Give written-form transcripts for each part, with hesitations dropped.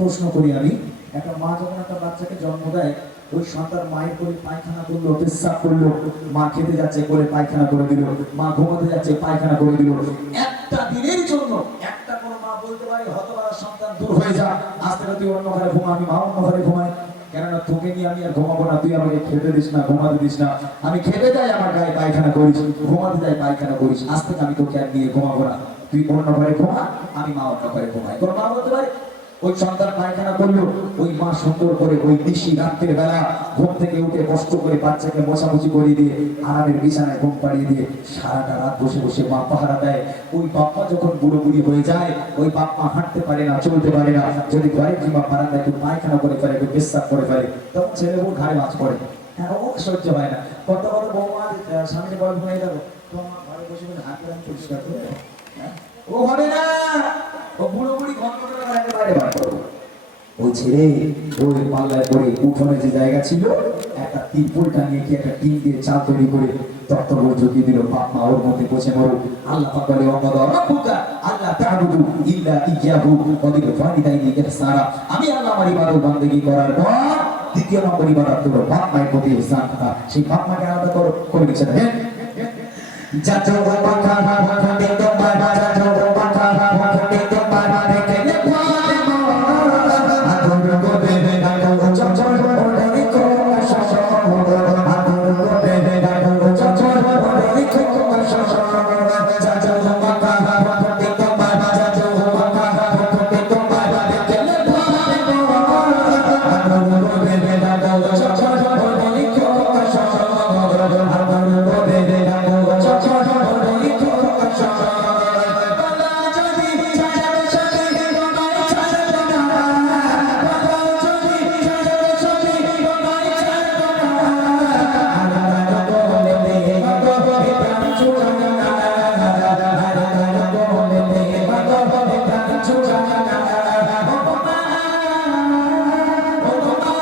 প্রশ্ন করি আমি, একটা মা যখন একটা বাচ্চাকে জন্ম দেয়, ওই সন্তান মায়ের কোলে পায়খানা করলো, পেশাব করলো, মা খেতে যাচ্ছে কোলে পায়খানা করে দিল, মা ঘুমাতে যাচ্ছে পায়খানা করে দিল, একটা দিনের জন্য একটা কোনো মা বলতে পারে হতভাগা সন্তান দূর হয়ে যা, আজ থেকে তুই অন্য ঘরে ঘুমা, আমি মা অন্য ঘরে ঘুমাই, কেননা তোকে নিয়ে আমি আর ঘুমাবো না, তুই আমাকে খেতে দিস না, ঘুমাতে দিস না, আমি খেতে যাই আমার গায়ে পায়খানা করিস, ঘুমাতে যাই পায়খানা করিস, আজ থেকে আমি তোকে আর নিয়ে ঘুমাবো না, তুই অন্য ঘরে ঘুমা, আমি মা অন্য ঘরে ঘুমাই। কোন মা বলতে পারে? ওই সন্তান পায়খানা করলো, ওই মা সুন্দর করে ওই নিশি রাত্রের বেলা ঘুম থেকে উঠে কষ্ট করে বাচ্চাকে মোছামুছি করে দিয়ে আরামের বিছানায় ঘুম পাড়িয়ে দিয়ে সারাটা রাত বসে বসে মা পাহারা দেয়। ওই বাপ্পা যখন বুড়ো বুড়ি হয়ে যায়, ওই বাপ্পা হাঁটতে পারে না, চলতে পারে না, যদি ঘরে কিংবা বারান্দায় একটু পায়খানা করে ফেলে, একটু পেশাব করে ফেলে, তখন ছেলে বউ ঘাড়ে মাছ পড়ে। হ্যাঁ, ও সহ্য হয় না। কত বড় বৌমা স্বামীর বল হয়ে যাবো, তোমার ঘরে বসে বসে হাত পরিষ্কার করে, ও হবে না, ও বুড়ো বুড়ি ঘন্টা বাইরে বার করবো। ওই ছেলে ওই পাল্লায় পড়ে উঠোনে যে জায়গা ছিল, একটা তিরপল টানিয়ে কি একটা টিন দিয়ে চাল তৈরি করে তত্ত্ব ঝুঁকিয়ে দিল, বাপ মা ওর মধ্যে পচে মরো। আল্লাহ পাক বলে আল্লাহ তা'বুদু ইল্লা ইয়্যাহু ওয়া বিল ওয়ালিদাইনি ইহসানা। আমি আল্লাহ আমার ইবাদত বান্দেগি করার পর দ্বিতীয় নম্বর ইবাদত করো বাপ মায়ের প্রতি ইহসান করা। সেই বাপ মাকে আলাদা করো, করে দিচ্ছে না। হ্যাঁ, যাচো বাবা খানা খানা তো বাবা যাচো বাবা খানা খানা তো বাবা দেখে নে পারে মো আদর করে ডাকো চচর করে কো শশ আদর করে ডাকো চচর করে কো শশ যাচো বাবা খানা খানা তো বাবা যাচো বাবা খানা খানা তো বাবা দেখে নে পারে মো আদর করে ডাকো চচর করে কো শশ আদর করে ডাকো চচর করে কো শশ বালা যদি ছাড়বে সবে গোনাই ছাড়বে না, বালা যদি ছাড়বে সবে গোনাই ছাড়বে না, আল্লাহ বলে দে বাবা প্রাণ ছুড়ানা না, আল্লাহ বলে দে বাবা প্রাণ ছুড়ানা না, ও বাবা ও বাবা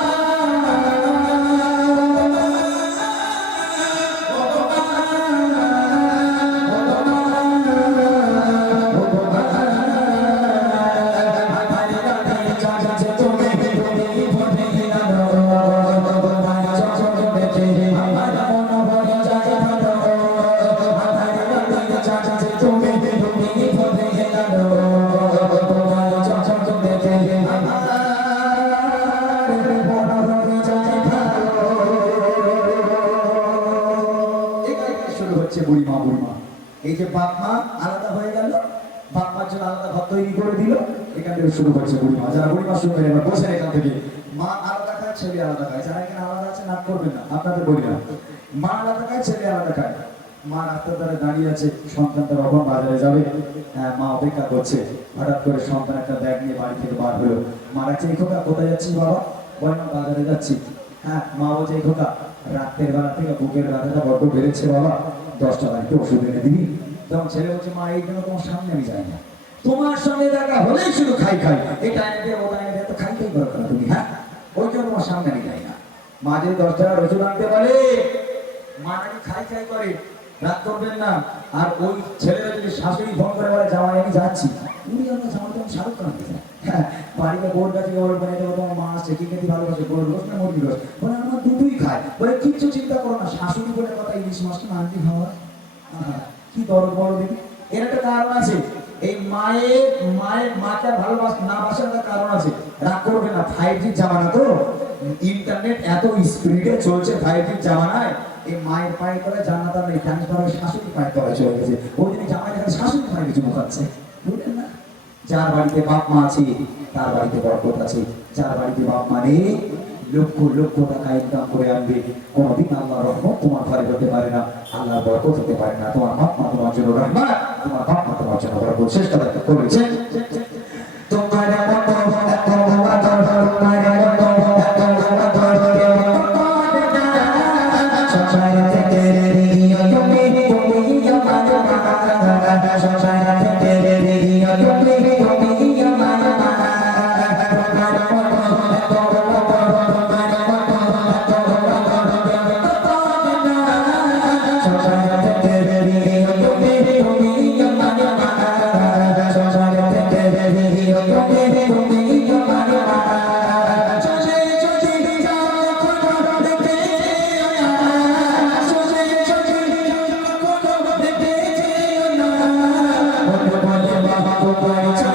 বুড়িমা বুড়িমা এই যে বাপ মা আলাদা হয়ে গেল, বাপ মার জন্য আলাদা ঘর তৈরি করে দিল, এখান থেকে শুরু করছে বুড়িমা। যারা বুড়িমা শুনবেন এবার বসেন এখান থেকে। মা আলাদা খায়, ছেলে আলাদা খায়। যারা এখানে আলাদা আছে নাক করবেন না, আপনাদের বলি না। মা আলাদা খায়, ছেলে আলাদা খায়। মা রাস্তার ধারে দাঁড়িয়ে আছে, সন্তানটা কখন বাজারে যাবে, মা অপেক্ষা করছে। হঠাৎ করে সন্তান একটা ব্যাগ নিয়ে বাড়ি থেকে বার হলো। মা রাখছে, এই খোকা কোথায় যাচ্ছিস বাবা? বলে না বাজারে যাচ্ছি। হ্যাঁ, মা বলছে, এই খোকা রাতের বেলা থেকে বুকের ব্যথাটা বড্ড বেড়েছে বাবা, 10টা বাড়িতে ওষুধ এনে দিবি। তখন ছেলে বলছে, মা এই জন্য তোমার সামনে আমি যাই না, তোমার সঙ্গে দেখা হলেই শুধু খাই খাই, এটা এনে দিয়ে ওটা এনে দিয়ে, তো খাইতেই করো না তুমি, হ্যাঁ ওই জন্য তোমার সামনে আমি যাই না। মা যদি 10 টাকা রসুন আনতে পারে, মা নাকি খাই খাই করে, রাগ করবেন না। আর ওই ছেলেরা যদি শাশুড়ি ফোন করে বলে, জামাই আমি যাচ্ছি, উনি আমার জামাই তো শাহরুখ খান, হ্যাঁ বাড়িতে বোর কাছে ওর বলে তোমার মা আসছে, কি খেতে ভালোবাসে, গরুর গোস না মুরগির গোস, বলে আমার দুটোই খায়, বলে কিচ্ছু চিন্তা করো না, শাশুড়ি বলে কথা, ইলিশ মাছটা না আনতে খাওয়া, কি দরদ বড় দেখি। এর একটা কারণ আছে, এই মায়ের মাকে ভালোবাস না বাসার একটা কারণ আছে। রাগ করবে না, 5G জামানা তো, ইন্টারনেট এত স্পিডে চলছে 5G জামানায়, এই মায়ের পায়ের তলায় জান্নাত আর নেই, জানি পারে শাশুড়ি পায়ের তলায় চলে গেছে। ওই দিন জামাই দেখা শাশুড়ি পায়ে কিছু মুখাচ্ছে, বুঝলেন না? যার বাড়িতে বাপ মা আছে তার বাড়িতে বরকত আছে, যার বাড়িতে বাপ মা নেই লক্ষ লক্ষ টাকা ইনকাম করে আনবে, কোনদিন আল্লাহর রহমত তোমার ঘরে হতে পারে না, আল্লাহর বরকত হতে পারে না। তোমার বাপ মা তোমার জন্য রহমত, তোমার বাপ মা তোমার জন্য বরকত, চেষ্টা করেছে। তোমার Bye.